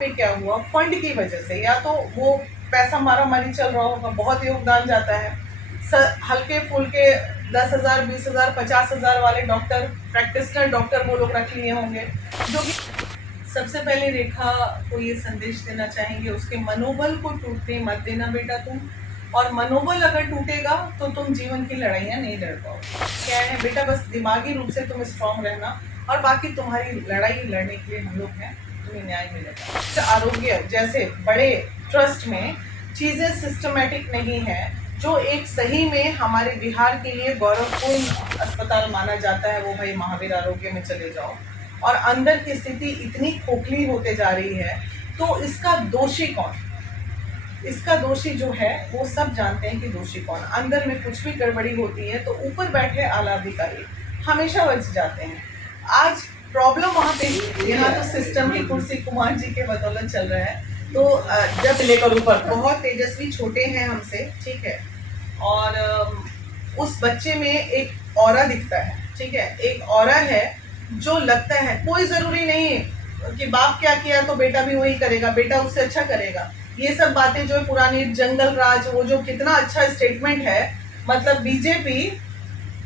पे क्या हुआ, फंड की वजह से, या तो वो पैसा मारा मारी चल रहा होगा, बहुत योगदान जाता है। हल्के फुल्के 10,000, 20,000, 50,000 वाले डॉक्टर, प्रैक्टिशनर डॉक्टर वो लोग रख लिए होंगे, जो कि सबसे पहले रेखा को ये संदेश देना चाहेंगे, उसके मनोबल को टूटने मत देना बेटा तुम। और मनोबल अगर टूटेगा तो तुम जीवन की लड़ाइयाँ नहीं लड़ पाओगे। क्या है बेटा, बस दिमागी रूप से तुम स्ट्रांग रहना, और बाकी तुम्हारी लड़ाई लड़ने के लिए हम लोग हैं, तुम्हें न्याय मिलेगा। तो आरोग्य जैसे बड़े ट्रस्ट में चीज़ें सिस्टमेटिक नहीं है, जो एक सही में हमारे बिहार के लिए गौरवपूर्ण अस्पताल माना जाता है, वो भाई महावीर आरोग्य में चले जाओ। और अंदर की स्थिति इतनी खोखली होते जा रही है, तो इसका दोषी कौन? इसका दोषी जो है वो सब जानते हैं कि दोषी कौन। अंदर में कुछ भी गड़बड़ी होती है तो ऊपर बैठे आला अधिकारी हमेशा बच जाते हैं। आज प्रॉब्लम वहाँ पे, यहाँ तो सिस्टम की कुर्सी कुमार जी के बदौलत चल रहा है। तो जब लेकर ऊपर बहुत तेजस्वी छोटे हैं हमसे, ठीक है, और उस बच्चे में एक ऑरा दिखता है, ठीक है, एक ऑरा है जो लगता है, कोई ज़रूरी नहीं कि बाप क्या किया तो बेटा भी वही करेगा, बेटा उससे अच्छा करेगा। ये सब बातें जो है पुरानी जंगल राज, वो जो कितना अच्छा स्टेटमेंट है, मतलब बीजेपी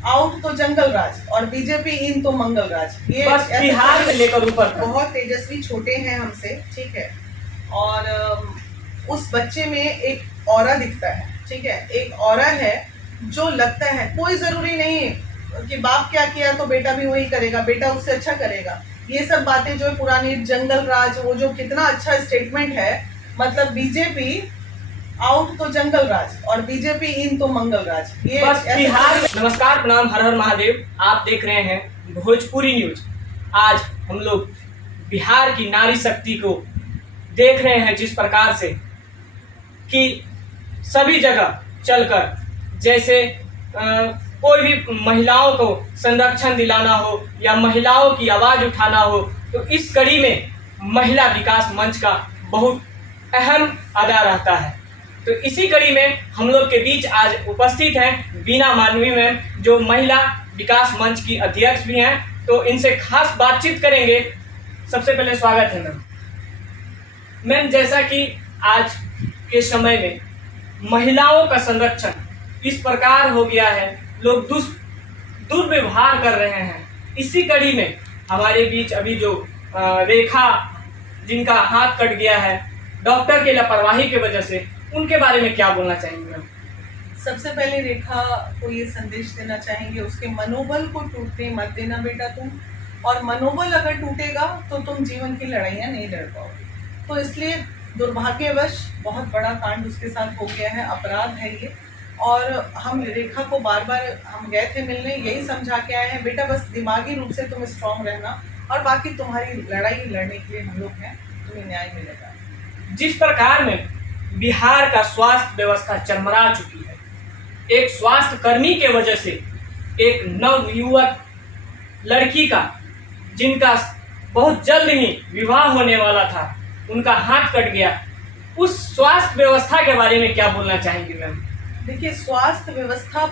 आउट तो जंगल राज और बीजेपी इन तो मंगल राज। ये बस बिहार में लेकर ऊपर बहुत तेजस्वी छोटे हैं हमसे, ठीक है, और उस बच्चे में एक ऑरा दिखता है, ठीक है, एक ऑरा है जो लगता है, कोई ज़रूरी नहीं कि बाप क्या किया तो बेटा भी वही करेगा, बेटा उससे अच्छा करेगा। ये सब बातें जो है पुरानी जंगल राज, वो जो कितना अच्छा स्टेटमेंट है, मतलब बीजेपी आउट तो जंगल राज और बीजेपी इन तो मंगल राज। ये बस बिहार में। नमस्कार, प्रणाम, हर हर महादेव। आप देख रहे हैं भोजपुरी न्यूज। आज हम लोग बिहार की नारी शक्ति को देख रहे हैं, जिस प्रकार से कि सभी जगह चलकर जैसे कोई भी महिलाओं को संरक्षण दिलाना हो या महिलाओं की आवाज़ उठाना हो, तो इस कड़ी में महिला विकास मंच का बहुत अहम अदा रहता है। तो इसी कड़ी में हम लोग के बीच आज उपस्थित हैं बीना मानवी मैम, जो महिला विकास मंच की अध्यक्ष भी हैं। तो इनसे खास बातचीत करेंगे। सबसे पहले स्वागत है मैम। मैम, जैसा कि आज के समय में महिलाओं का संरक्षण इस प्रकार हो गया है, लोग दुर्व्यवहार कर रहे हैं। इसी कड़ी में हमारे बीच अभी जो रेखा, जिनका हाथ कट गया है डॉक्टर के लापरवाही की वजह से, उनके बारे में क्या बोलना चाहेंगे मैम? सबसे पहले रेखा को ये संदेश देना चाहेंगे, उसके मनोबल को टूटने मत देना बेटा तुम। और मनोबल अगर टूटेगा तो तुम जीवन की लड़ाइयाँ नहीं लड़ पाओगे। तो इसलिए दुर्भाग्यवश बहुत बड़ा कांड उसके साथ हो गया है, अपराध है ये। और हम रेखा को बार बार हम गए थे मिलने, यही समझा के आए हैं, बेटा बस दिमागी रूप से तुम स्ट्रांग रहना, और बाकी तुम्हारी लड़ाई लड़ने के लिए हम लोग हैं, तुम्हें न्याय मिलेगा। जिस प्रकार में बिहार का स्वास्थ्य व्यवस्था चरमरा चुकी है, एक स्वास्थ्य कर्मी के वजह से एक नवयुवक लड़की का, जिनका बहुत जल्द ही विवाह होने वाला था, उनका हाथ कट गया। उस स्वास्थ्य व्यवस्था के बारे में क्या बोलना चाहेंगे मैम? देखिए, स्वास्थ्य व्यवस्था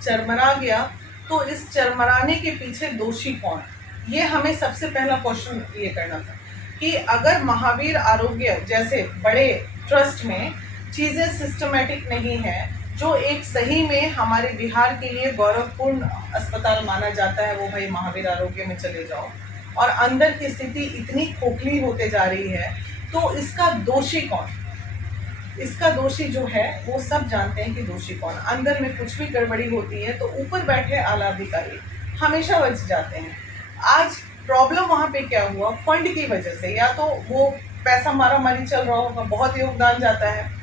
चरमरा गया, तो इस चरमराने के पीछे दोषी कौन? ये हमें सबसे पहला क्वेश्चन ये करना था कि अगर महावीर आरोग्य जैसे बड़े ट्रस्ट में चीज़ें सिस्टमेटिक नहीं है, जो एक सही में हमारे बिहार के लिए गौरवपूर्ण अस्पताल माना जाता है, वो भाई महावीर आरोग्य में चले जाओ। और अंदर की स्थिति इतनी खोखली होते जा रही है, तो इसका दोषी कौन? इसका दोषी जो है वो सब जानते हैं कि दोषी कौन। अंदर में कुछ भी गड़बड़ी होती है तो ऊपर बैठे आला अधिकारी हमेशा बच जाते हैं। आज प्रॉब्लम वहाँ पे क्या हुआ, फंड की वजह से, या तो वो पैसा मारा मारी चल रहा होगा, बहुत योगदान जाता है।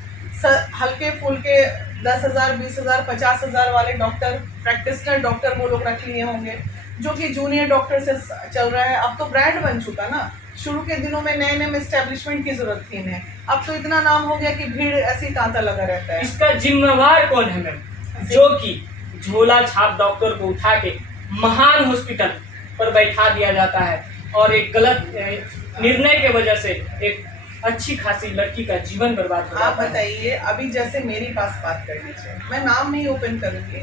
हल्के फुल्के 10,000, 20,000, 50,000 वाले डॉक्टर, प्रैक्टिशनर डॉक्टर वो लोग रख लिए होंगे, जो कि जूनियर डॉक्टर से चल रहा है। अब तो ब्रांड बन चुका ना, शुरू के दिनों में नए नए एस्टेब्लिशमेंट की जरूरत थी इन्हें, अब तो इतना नाम हो गया कि भीड़ ऐसी तांता लगा रहता है। इसका जिम्मेवार कौन है मैम, जो कि झोला छाप डॉक्टर को उठा के महान हॉस्पिटल पर बैठा दिया जाता है, और एक गलत निर्णय के वजह से एक अच्छी खासी लड़की का जीवन बर्बाद हो जाता है। आप बताइए, अभी जैसे मेरे पास बात कर लीजिए, मैं नाम नहीं ओपन करूंगी,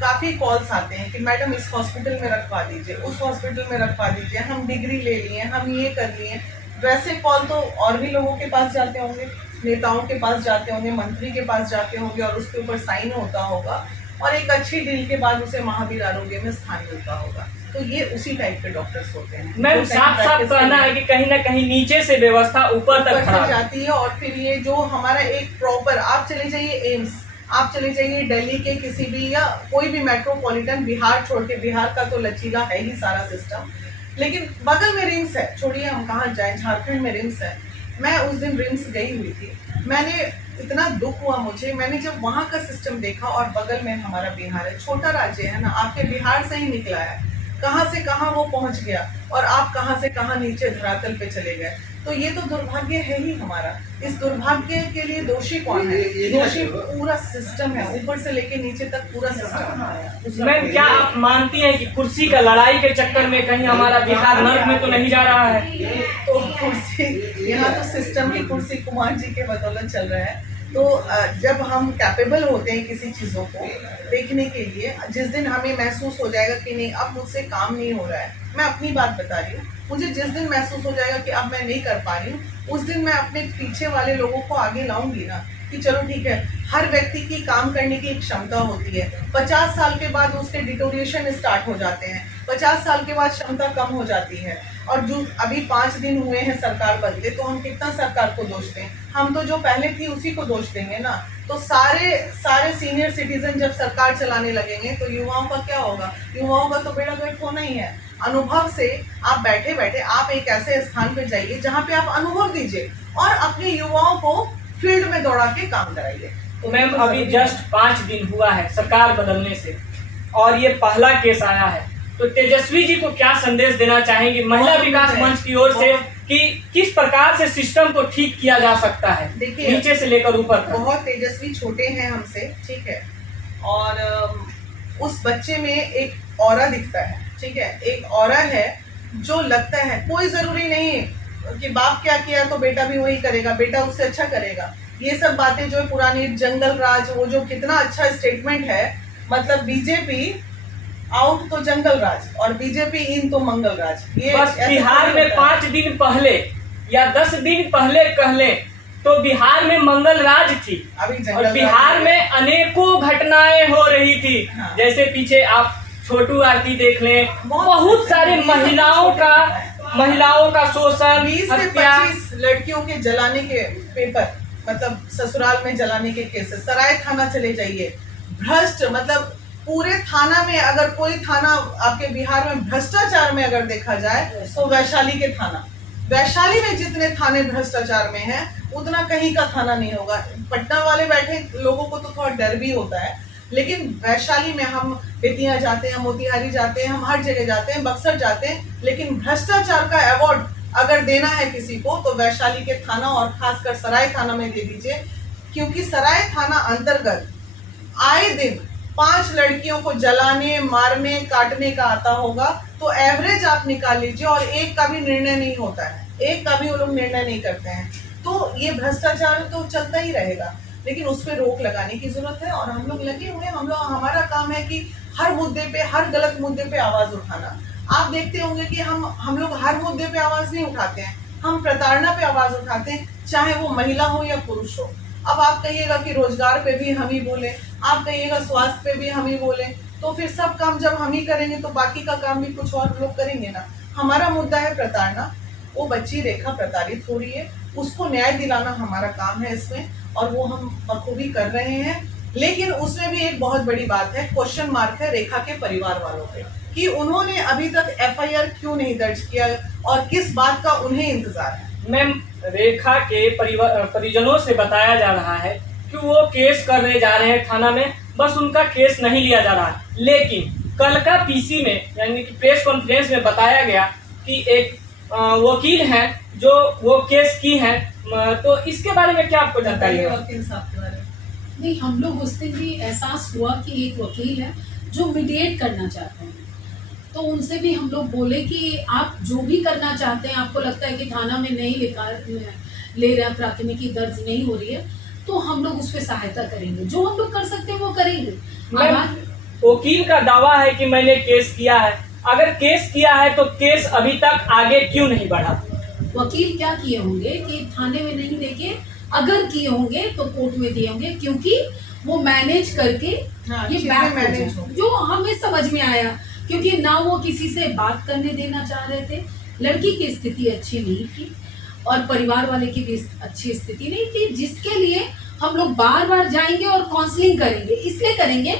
काफ़ी कॉल्स आते हैं कि मैडम इस हॉस्पिटल में रखवा दीजिए, उस हॉस्पिटल में रखवा दीजिए, हम डिग्री ले लिए, हम ये कर लिए। वैसे कॉल तो और भी लोगों के पास जाते होंगे, नेताओं के पास जाते होंगे, मंत्री के पास जाते होंगे और उसके ऊपर साइन होता होगा और एक अच्छी डील के बाद उसे महावीर आरोग्य में स्थान मिलता होगा। तो ये उसी टाइप के डॉक्टर्स होते हैं। मैम साफ साफ कहना है कि कहीं ना कहीं नीचे से व्यवस्था ऊपर तक से जाती है और फिर ये जो हमारा एक प्रॉपर, आप चले जाइए एम्स, आप चले जाइए दिल्ली के किसी भी या कोई भी मेट्रोपॉलिटन, बिहार छोड़ के, बिहार का तो लचीला है ही सारा सिस्टम, लेकिन बगल में रिम्स है, छोड़िए हम कहाँ जाए, झारखंड में रिम्स है। मैं उस दिन रिम्स गई हुई थी, मैंने इतना दुख हुआ मुझे, मैंने जब वहाँ का सिस्टम देखा और बगल में हमारा बिहार है, छोटा राज्य है ना, आपके बिहार से ही निकला है, कहाँ से कहाँ वो पहुँच गया और आप कहाँ से कहाँ नीचे धरातल पे चले गए। तो ये तो दुर्भाग्य है ही हमारा। इस दुर्भाग्य के लिए दोषी कौन है? दोषी पूरा सिस्टम है, ऊपर से लेके नीचे तक पूरा सिस्टम। मैम क्या आप मानती हैं कि कुर्सी का लड़ाई के चक्कर में कहीं हमारा बिहार नर्क में तो नहीं जा रहा है? तो कुर्सी, यहाँ तो सिस्टम की कुर्सी कुमार जी के बदौलत चल रहा है। तो जब हम कैपेबल होते हैं किसी चीज़ों को देखने के लिए, जिस दिन हमें महसूस हो जाएगा कि नहीं अब मुझसे काम नहीं हो रहा है, मैं अपनी बात बता रही हूँ, मुझे जिस दिन महसूस हो जाएगा कि अब मैं नहीं कर पा रही हूँ, उस दिन मैं अपने पीछे वाले लोगों को आगे लाऊंगी ना कि चलो ठीक है, हर व्यक्ति की काम करने की एक क्षमता होती है। 50 साल के बाद उसके डिटोरिएशन स्टार्ट हो जाते हैं, 50 साल के बाद क्षमता कम हो जाती है। और जो अभी 5 दिन हुए हैं सरकार बदले, तो हम कितना सरकार को दोष दें? हम तो जो पहले थी उसी को दोष देंगे ना। तो सारे सीनियर सिटीजन जब सरकार चलाने लगेंगे तो युवाओं का क्या होगा? युवाओं का तो बेड़ा गर्क होना ही है। अनुभव से आप बैठे बैठे आप एक ऐसे स्थान पे जाइए जहाँ पे आप अनुभव दीजिए और अपने युवाओं को फील्ड में दौड़ा के काम कराइए। तो मैम अभी जस्ट 5 दिन हुआ है सरकार बदलने से और ये पहला केस आया है, तो तेजस्वी जी को क्या संदेश देना चाहेंगे महिला विकास मंच की ओर से कि किस प्रकार से सिस्टम को ठीक किया जा सकता है देखिए नीचे से लेकर ऊपर तक? बहुत तेजस्वी छोटे हैं हमसे, ठीक है, और उस बच्चे में एक ऑरा दिखता है, ठीक है, एक ऑरा है जो लगता है, कोई जरूरी नहीं कि बाप क्या किया तो बेटा भी वही करेगा, बेटा उससे अच्छा करेगा। ये सब बातें जो पुरानी जंगल राज, वो जो कितना अच्छा स्टेटमेंट है, मतलब बीजेपी आउट तो जंगल राज और बीजेपी इन तो मंगल राज। ये बस बिहार में 5 दिन पहले या 10 दिन पहले कह लें तो बिहार में मंगल राज थी अभी और बिहार में अनेकों घटनाएं हो रही थी। हाँ। जैसे पीछे आप छोटू आरती देख लें, बहुत सारे महिलाओं का शोषण, 20 से 25 लड़कियों के जलाने के पेपर, मतलब ससुराल में जलाने के केसेस। सराय थाना चले जाइए, भ्रष्ट, मतलब पूरे थाना में अगर कोई थाना आपके बिहार में भ्रष्टाचार में अगर देखा जाए तो वैशाली के थाना, वैशाली में जितने थाने भ्रष्टाचार में हैं उतना कहीं का थाना नहीं होगा। पटना वाले बैठे लोगों को तो थोड़ा डर भी होता है, लेकिन वैशाली में हम बेतिया जाते हैं, मोतिहारी जाते हैं, हम हर जगह जाते हैं, बक्सर जाते हैं, लेकिन भ्रष्टाचार का अवार्ड अगर देना है किसी को तो वैशाली के थाना और खासकर सराय थाना में दे दीजिए, क्योंकि सराय थाना अंतर्गत आए दिन 5 लड़कियों को जलाने, मारने, काटने का आता होगा। तो एवरेज आप निकाल लीजिए और एक का भी निर्णय नहीं होता है, एक का भी वो लोग निर्णय नहीं करते हैं। तो ये भ्रष्टाचार तो चलता ही रहेगा, लेकिन उस पर रोक लगाने की जरूरत है और हम लोग लगे हुए हैं। हमारा काम है कि हर मुद्दे पे, हर गलत मुद्दे पे आवाज उठाना। आप देखते होंगे कि हम लोग हर मुद्दे पे आवाज नहीं उठाते हैं, हम प्रताड़ना पे आवाज उठाते हैं, चाहे वो महिला हो या पुरुष हो। अब आप कहिएगा कि रोजगार पे भी हम ही बोले, आप कहिएगा स्वास्थ्य पे भी हम ही बोले, तो फिर सब काम जब हम ही करेंगे तो बाकी का काम भी कुछ और लोग करेंगे ना। हमारा मुद्दा है प्रताड़ना। वो बच्ची रेखा प्रताड़ित हो रही है, उसको न्याय दिलाना हमारा काम है इसमें, और वो हम बखूबी कर रहे हैं। लेकिन उसमें भी एक बहुत बड़ी बात है, क्वेश्चन मार्क है रेखा के परिवार वालों पे कि उन्होंने अभी तक FIR क्यों नहीं दर्ज किया और किस बात का उन्हें इंतजार है। मैम रेखा के परिजनों से बताया जा रहा है कि वो केस करने जा रहे हैं थाना में, बस उनका केस नहीं लिया जा रहा। लेकिन कल का PC में यानी कि प्रेस कॉन्फ्रेंस में बताया गया कि एक वकील हैं जो वो केस की हैं, तो इसके बारे में क्या आपको जानकारी है? वकील साहब के बारे में नहीं, हम लोग उस दिन भी एहसास हुआ कि एक वकील है जो मीडिएट करना चाहते हैं, तो उनसे भी हम लोग बोले कि आप जो भी करना चाहते हैं, आपको लगता है कि थाना में नहीं ले रहे हैं, प्राथमिकी दर्ज नहीं हो रही है, तो हम लोग उस पर सहायता करेंगे, जो हम लोग कर सकते हैं वो करेंगे। वकील का दावा है कि मैंने केस किया है। अगर केस किया है तो केस अभी तक आगे क्यों नहीं बढ़ा? वकील क्या किए होंगे कि थाने में नहीं लेके, अगर किए होंगे तो कोर्ट में दिए होंगे, क्योंकि वो मैनेज करके हाँ, ये चीजें बैक हो manage जाए। होंगी। जो हमें समझ में आया, क्योंकि ना वो किसी से बात करने देना चाह रहे थे, लड़की की स्थिति अच्छी नहीं थी और परिवार वाले की भी अच्छी स्थिति नहीं थी, जिसके लिए हम लोग बार बार जाएंगे और काउंसलिंग करेंगे। इसलिए करेंगे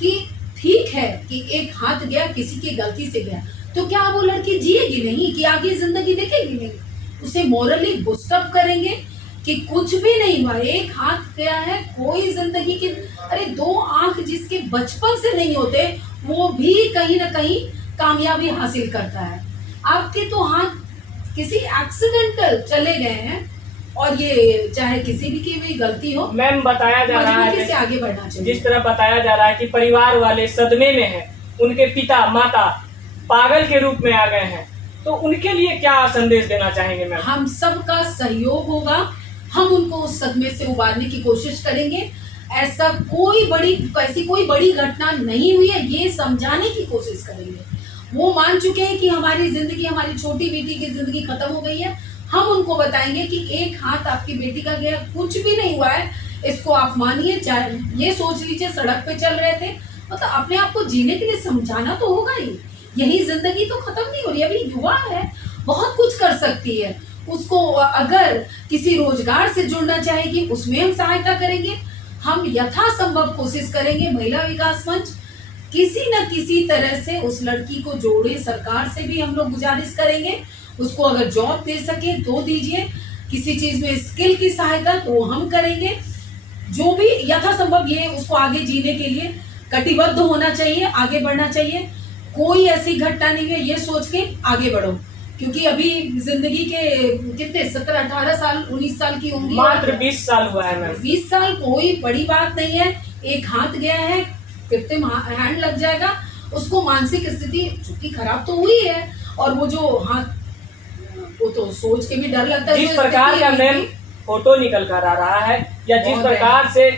कि ठीक है कि एक हाथ गया, किसी की गलती से गया, तो क्या वो लड़की जिएगी नहीं, कि आगे जिंदगी देखेगी नहीं? उसे मोरली बूस्टअप करेंगे कि कुछ भी नहीं हुआ, एक हाथ गया है, कोई जिंदगी की, अरे 2 आंख जिसके बचपन से नहीं होते वो भी कहीं ना कहीं कामयाबी हासिल करता है। आपके तो हाथ किसी एक्सीडेंटल चले गए हैं, और ये चाहे किसी भी की भी गलती हो, मैम बताया जा रहा मजबूती से है, आगे बढ़ना चाहिए। जिस तरह बताया जा रहा है कि परिवार वाले सदमे में हैं, उनके पिता माता पागल के रूप में आ गए हैं, तो उनके लिए क्या संदेश देना चाहेंगे मैम? हम सबका सहयोग होगा, हम उनको उस सदमे से उबारने की कोशिश करेंगे। ऐसी कोई बड़ी घटना नहीं हुई है, ये समझाने की कोशिश करेंगे। वो मान चुके हैं कि हमारी जिंदगी, हमारी छोटी बेटी की जिंदगी खत्म हो गई है। हम उनको बताएंगे कि एक हाथ आपकी बेटी का गया, कुछ भी नहीं हुआ है, इसको आप मानिए। ये सोच लीजिए सड़क पे चल रहे थे, मतलब अपने आप को जीने के लिए समझाना तो होगा ही। यही जिंदगी तो खत्म नहीं हो रही, अभी युवा है, बहुत कुछ कर सकती है। उसको अगर किसी रोजगार से जुड़ना चाहेगी, उसमें हम सहायता करेंगे। हम यथासंभव कोशिश करेंगे, महिला विकास मंच किसी न किसी तरह से उस लड़की को जोड़े। सरकार से भी हम लोग गुजारिश करेंगे, उसको अगर जॉब दे सके तो दीजिए, किसी चीज में स्किल की सहायता तो हम करेंगे। जो भी यथासंभव, ये उसको आगे जीने के लिए कटिबद्ध होना चाहिए, आगे बढ़ना चाहिए। कोई ऐसी घटना नहीं है, ये सोच के आगे बढ़ो, क्योंकि अभी जिंदगी के कितने 17, 18 साल, 19 साल की उम्र, मात्र 20 साल हुआ है मैम। 20 साल कोई बड़ी बात नहीं है। एक हाथ गया है, कृत्रिम हैंड लग जाएगा, उसको मानसिक स्थिति चूंकि खराब तो हुई है, और वो जो हाथ, वो तो सोच के भी डर लगता है। जिस जो प्रकार स्थिति का है मैम फोटो निकल कर आ रहा है, या जिस बहुत प्रकार से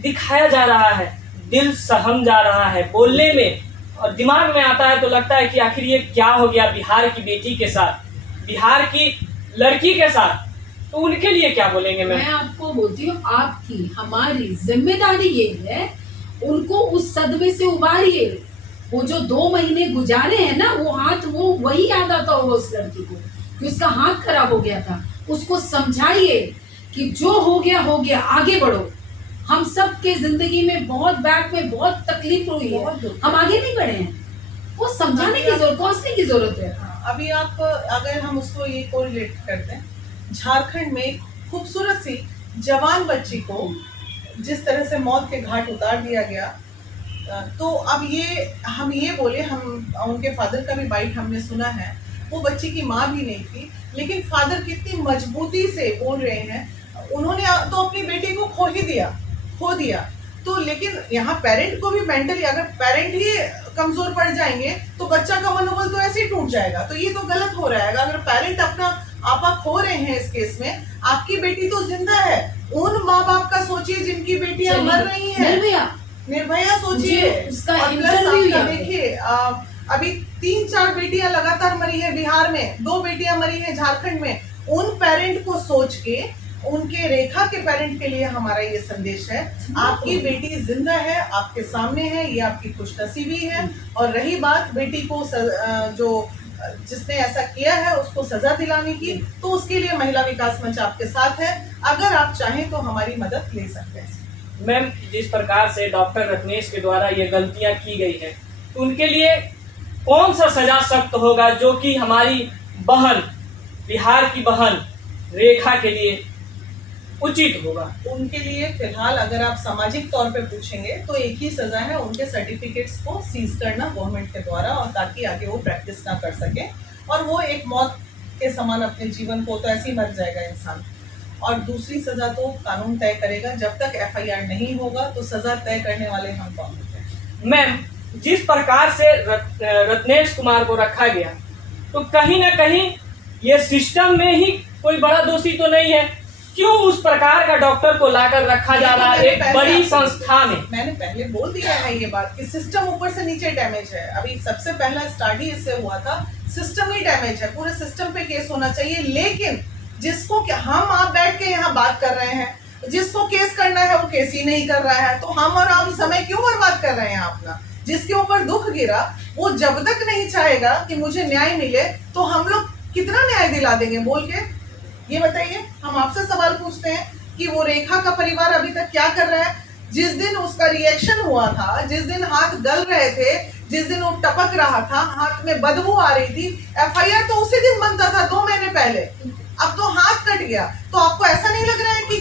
दिखाया जा रहा है, दिल सहम जा रहा है बोलने में, और दिमाग में आता है तो लगता है कि आखिर ये क्या हो गया बिहार की बेटी के साथ, बिहार की लड़की के साथ। तो उनके लिए क्या बोलेंगे मैम? मैं आपको बोलती हूँ, आपकी हमारी जिम्मेदारी ये है, उनको उस सदमे से उबारिए। वो जो 2 महीने गुजारे हैं ना, वो हाथ, वो वही याद आता होगा उस लड़की को कि उसका हाथ खराब हो गया था। उसको समझाइए कि जो हो गया, आगे बढ़ो। हम सब के जिंदगी में बहुत बैक में बहुत तकलीफ हुई है, हम आगे नहीं बढ़े हैं। वो समझाने की जरूरत, काउंसलिंग की जरूरत है। हाँ, अभी आप अगर हम उसको ये कोरिलेट करते हैं, झारखंड में खूबसूरत सी जवान बच्ची को जिस तरह से मौत के घाट उतार दिया गया, तो अब ये हम ये बोले, हम उनके फादर का भी बाइट हमने सुना है, वो बच्ची की माँ भी नहीं थी, लेकिन फादर कितनी मजबूती से बोल रहे हैं, उन्होंने तो अपनी बेटी को खो दिया। तो लेकिन यहाँ पेरेंट को भी मेंटली, अगर पेरेंट ही कमजोर पड़ जाएंगे तो बच्चा का मनोबल तो ऐसे ही टूट जाएगा। तो ये तो गलत हो रहा है। अगर पेरेंट अपना आपा खो रहे हैं इस केस में, आपकी बेटी तो जिंदा है। उन माँ बाप का सोचिए जिनकी बेटियां मर रही हैं, निर्भया सोचिए। उसका और प्लस इंटरव्यू आपका देखिए, अभी 3-4 बेटियां लगातार मरी है बिहार में, 2 बेटियां मरी है झारखंड में। उन पेरेंट को सोच के, उनके रेखा के पेरेंट के लिए हमारा ये संदेश है, आपकी बेटी जिंदा है, आपके सामने है, ये आपकी खुशनसीबी है। और रही बात बेटी को जो जिसने ऐसा किया है उसको सजा दिलाने की, तो उसके लिए महिला विकास मंच आपके साथ है। अगर आप चाहें तो हमारी मदद ले सकते हैं। मैम, जिस प्रकार से डॉक्टर रत्नेश के द्वारा ये गलतियां की गई हैं, तो उनके लिए कौन सा सजा सख्त होगा जो कि हमारी बहन, बिहार की बहन रेखा के लिए उचित होगा? उनके लिए फिलहाल अगर आप सामाजिक तौर पे पूछेंगे तो एक ही सजा है, उनके सर्टिफिकेट्स को सीज करना गवर्नमेंट के द्वारा, और ताकि आगे वो प्रैक्टिस ना कर सके, और वो एक मौत के समान अपने जीवन को, तो ऐसे ही मर जाएगा इंसान। और दूसरी सजा तो कानून तय करेगा। जब तक FIR नहीं होगा तो सजा तय करने वाले हम कौन होते हैं? मैम, जिस प्रकार से रत्नेश कुमार को रखा गया, तो कहीं ना कहीं ये सिस्टम में ही कोई बड़ा दोषी तो नहीं है, क्यों उस प्रकार का डॉक्टर को लाकर रखा जा रहा है एक बड़ी संस्था में? मैंने पहले बोल दिया है ये बात कि सिस्टम ऊपर से नीचे डैमेज है। अभी सबसे पहला स्टार्ट ही इससे हुआ था, सिस्टम ही डैमेज है, पूरे सिस्टम पे केस होना चाहिए। लेकिन जिसको हम आप बैठ के यहाँ बात कर रहे हैं, जिसको केस करना है वो केस ही नहीं कर रहा है, तो हम और आप समय क्यों बर्बाद कर रहे हैं अपना? जिसके ऊपर दुख गिरा वो जब तक नहीं चाहेगा कि मुझे न्याय मिले, तो हम लोग कितना न्याय दिला देंगे बोल के? ये बताइए, हम आपसे सवाल पूछते हैं कि वो रेखा का परिवार अभी तक क्या कर रहा है? जिस दिन उसका रिएक्शन हुआ था, जिस दिन हाथ गल रहे थे, जिस दिन वो टपक रहा था, हाथ में बदबू आ रही थी, एफआईआर तो उसी दिन बनता था 2 महीने पहले। अब तो हाथ कट गया, तो आपको ऐसा नहीं लग रहा है कि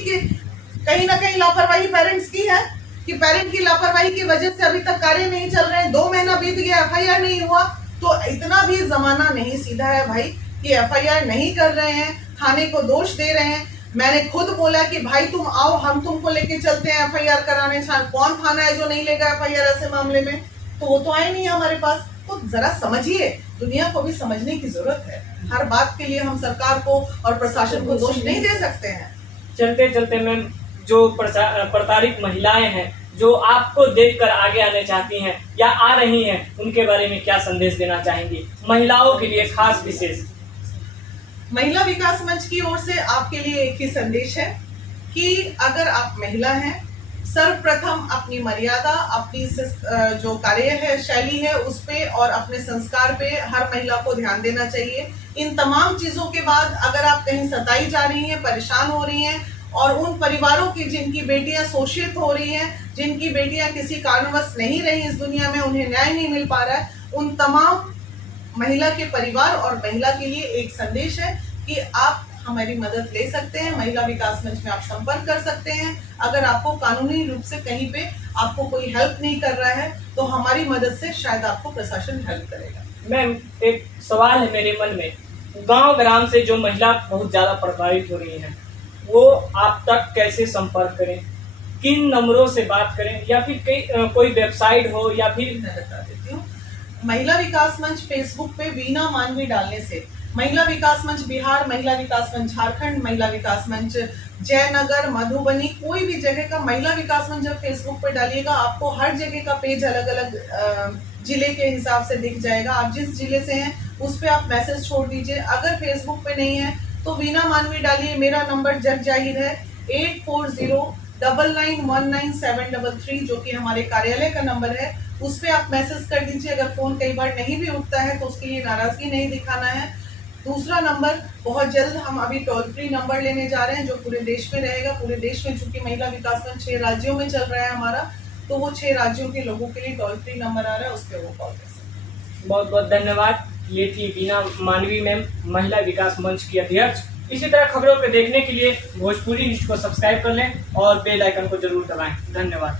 कहीं ना कहीं लापरवाही पेरेंट्स की है, कि पेरेंट की लापरवाही की वजह से अभी तक कार्य नहीं चल रहे हैं? 2 महीना बीत गया, एफआईआर नहीं हुआ। तो इतना भी जमाना नहीं सीधा है भाई कि एफआईआर नहीं कर रहे हैं, थाने को दोष दे रहे हैं। मैंने खुद बोला कि भाई तुम आओ, हम तुमको लेके चलते हैं एफआईआर कराने। कौन थाना है जो नहीं लेगा एफआईआर ऐसे मामले में? तो वो तो आए नहीं हमारे पास। तो जरा समझिए, दुनिया को भी समझने की जरूरत है। हर बात के लिए हम सरकार को और प्रशासन को दोष नहीं दे सकते हैं। चलते चलते मैम, जो प्रताड़ित महिलाएं हैं जो आपको देखकर आगे आने चाहती हैं या आ रही हैं, उनके बारे में क्या संदेश देना चाहेंगी? महिलाओं के लिए खास विशेष। महिला विकास मंच की ओर से आपके लिए एक ही संदेश है कि अगर आप महिला हैं, सर्वप्रथम अपनी मर्यादा, अपनी जो कार्य है, शैली है, उस पे और अपने संस्कार पे हर महिला को ध्यान देना चाहिए। इन तमाम चीजों के बाद अगर आप कहीं सताई जा रही हैं, परेशान हो रही हैं, और उन परिवारों की जिनकी बेटियां शोषित हो रही हैं, जिनकी बेटियां किसी कारणवश नहीं रही इस दुनिया में, उन्हें न्याय नहीं मिल पा रहा है, उन तमाम महिला के परिवार और महिला के लिए एक संदेश है कि आप हमारी मदद ले सकते हैं। महिला विकास मंच में आप संपर्क कर सकते हैं। अगर आपको कानूनी रूप से कहीं पे आपको कोई हेल्प नहीं कर रहा है, तो हमारी मदद से शायद आपको प्रशासन हेल्प करेगा। मैम, एक सवाल है मेरे मन में, गांव ग्राम से जो महिला बहुत ज़्यादा प्रभावित हो रही हैं, वो आप तक कैसे संपर्क करें? किन नंबरों से बात करें? या फिर कोई वेबसाइट हो, या फिर मैं बता देती हूँ। महिला विकास मंच फेसबुक पे वीना मानवी डालने से, महिला विकास मंच बिहार, महिला विकास मंच झारखंड, महिला विकास मंच जयनगर, मधुबनी, कोई भी जगह का महिला विकास मंच जब फेसबुक पे डालिएगा, आपको हर जगह का पेज अलग अलग जिले के हिसाब से दिख जाएगा। आप जिस जिले से हैं उस पर आप मैसेज छोड़ दीजिए। अगर फेसबुक पे नहीं है तो वीना मानवी डालिए। मेरा नंबर जग जाहिर है 8409919733, जो कि हमारे कार्यालय का नंबर है। उस पर आप मैसेज कर दीजिए। अगर फ़ोन कई बार नहीं भी उठता है तो उसके लिए नाराज़गी नहीं दिखाना है। दूसरा नंबर, बहुत जल्द हम अभी टोल फ्री नंबर लेने जा रहे हैं जो पूरे देश में रहेगा। पूरे देश में, चूंकि महिला विकास मंच 6 राज्यों में चल रहा है हमारा, तो वो 6 राज्यों के लोगों के लिए टोल फ्री नंबर आ रहा है, उस पर वो कॉल कर सकते हैं। बहुत बहुत धन्यवाद। ये थी वीना मानवी मैम, महिला विकास मंच की अध्यक्ष। इसी तरह खबरों को देखने के लिए भोजपुरी न्यूज को सब्सक्राइब कर लें और बेल आइकन को जरूर दबाएं। धन्यवाद।